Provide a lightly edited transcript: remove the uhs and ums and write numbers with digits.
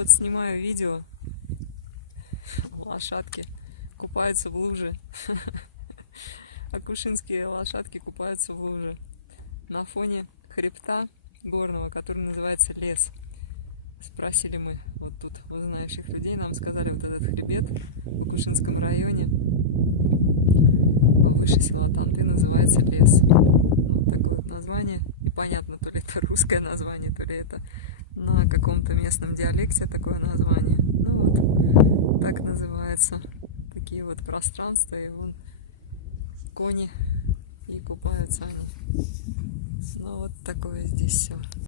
Вот снимаю видео, лошадки купаются в луже. Акушинские лошадки купаются в луже на фоне хребта горного, который называется лес. Спросили мы вот тут у знающих людей, нам сказали, вот этот хребет в Акушинском районе выше села Танты называется лес. Вот такое вот название. Непонятно, то ли это русское название, то ли это на каком-то местном диалекте такое название. Ну вот, так называется. Такие вот пространства, и вон кони, и купаются они. Ну вот такое здесь все.